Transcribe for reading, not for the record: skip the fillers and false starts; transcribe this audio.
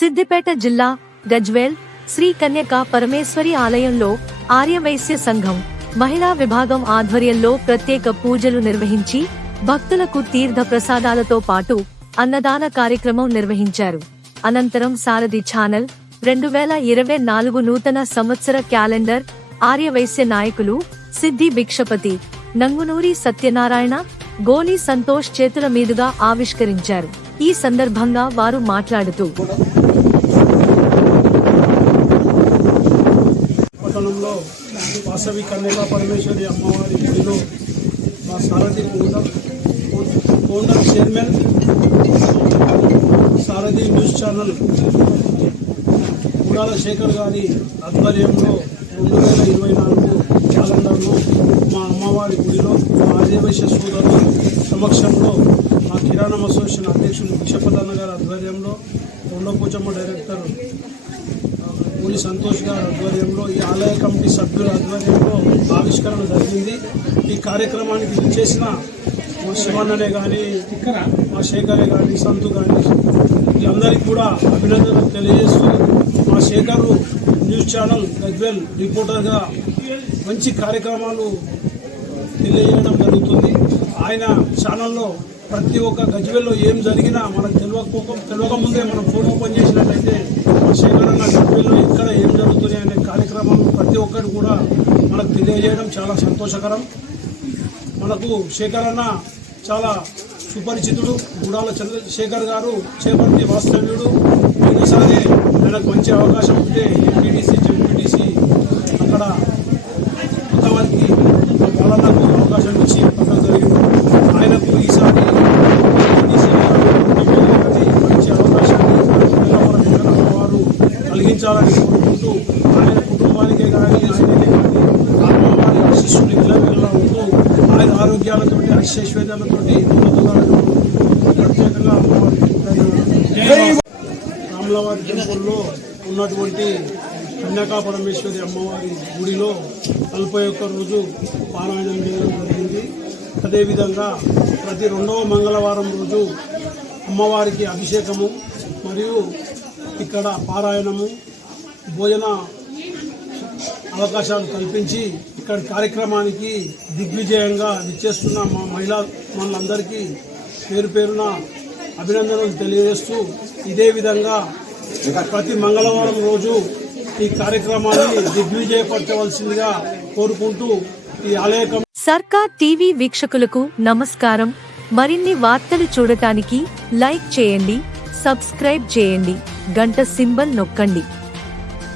సిద్దిపేట జిల్లా గజ్వేల్ శ్రీ కన్యక పరమేశ్వరి ఆలయంలో ఆర్యవైశ్య సంఘం మహిళా విభాగం ఆధ్వర్యంలో ప్రత్యేక పూజలు నిర్వహించి భక్తులకు తీర్థ ప్రసాదాలతో పాటు అన్నదాన కార్యక్రమం నిర్వహించారు. అనంతరం సారథి ఛానల్ 2024 నూతన సంవత్సర క్యాలెండర్ ఆర్యవైశ్య నాయకులు సిద్ధి భిక్షపతి, నంగునూరి సత్యనారాయణ, గోని సంతోష్ చేతుల మీదుగా ఆవిష్కరించారు. ఈ సందర్భంగా వారు మాట్లాడుతూ పట్టణంలో వాసవి కన్యకా పరమేశ్వరి అమ్మవారి గుడిలో మా సారథి ఫౌండర్ చైర్మన్ సారథి న్యూస్ ఛానల్ గుడాల శేఖర్ గారి ఆధ్వర్యంలో 2024 క్యాలెండర్ను మా అమ్మవారి గుడిలో మా ఆర్యవైశ్య సోదరుల సమక్షంలో మా కిరాణం అసోసియేషన్ అధ్యక్షులు భిక్షపతన్న గారి ఆధ్వర్యంలో కొండపోచమ్మ డైరెక్టర్ గోని సంతోష్ గారి ఆధ్వర్యంలో ఈ ఆలయ కమిటీ సభ్యుల ఆధ్వర్యంలో ఆవిష్కరణ జరిగింది. ఈ కార్యక్రమానికి విచ్చేసిన మా శివన్ననే కానీ మా శేఖరే కానీ సంతు కానీ వీళ్ళందరికీ కూడా అభినందనలు తెలియజేస్తూ మా శేఖరు న్యూస్ ఛానల్ గజ్వేల్ రిపోర్టర్గా మంచి కార్యక్రమాలు తెలియజేయడం జరుగుతుంది. ఆయన ఛానల్లో ప్రతి ఒక్క గజ్వేల్లో ఏం జరిగినా మనకు తెలియకముందే మనం ఫోన్ ఓపెన్ చేసినట్లయితే మా శేఖర్ అన్న గజ్వేల్లో ఎక్కడ ఏం జరుగుతుంది అనే కార్యక్రమాలు ప్రతి ఒక్కరు కూడా మనకు తెలియజేయడం చాలా సంతోషకరం. మనకు శేఖర్ అన్న చాలా సుపరిచితుడు. గుడాల చంద్రశేఖర్ గారు చేపర్తి వాస్తవ్యుడు. ఈసారి ఆయనకు మంచి అవకాశం ఉంటే ఎంపీటీసీ జెడ్పీటీసీ అక్కడ కొంతమందికి వాళ్ళకు అవకాశం ఇచ్చి పక్కన జరిగింది. ఆయనకు ఈసారి మంచి అవకాశాన్ని అమ్మవారు కలిగించాలని కోరుకుంటూ ఆయన కుటుంబానికే కానీ ఆయనకే కానీ అమ్మవారి శిష్యుని విలవిలా ఉంటూ ఆయన ఆరోగ్యాలతో అశేశ్వర్యాలతో ప్రత్యేకంగా అమ్మవారి రాములవారి టెంపుల్లో ఉన్నటువంటి కన్యకా పరమేశ్వరి అమ్మవారి గుడిలో 41 రోజు పారాయణం చేయడం జరిగింది. అదేవిధంగా ప్రతి 2వ మంగళవారం రోజు అమ్మవారికి అభిషేకము మరియు ఇక్కడ పారాయణము భోజన అవకాశాలు కల్పించి ఇక్కడ కార్యక్రమానికి దిగ్విజయంగా విచ్చేస్తున్న మా మహిళా మనందరికీ పేరు పేరున అభినందనలు తెలియజేస్తూ ఇదే విధంగా ప్రతి మంగళవారం రోజు ఈ కార్యక్రమాన్ని దిగ్విజయపరచవలసిందిగా కోరుకుంటూ ఈ ఆలయ సర్కార్ టీవీ వీక్షకులకు నమస్కారం. మరిన్ని వార్తలు చూడటానికి లైక్ చేయండి, సబ్స్క్రైబ్ చేయండి, గంట సింబల్ నొక్కండి.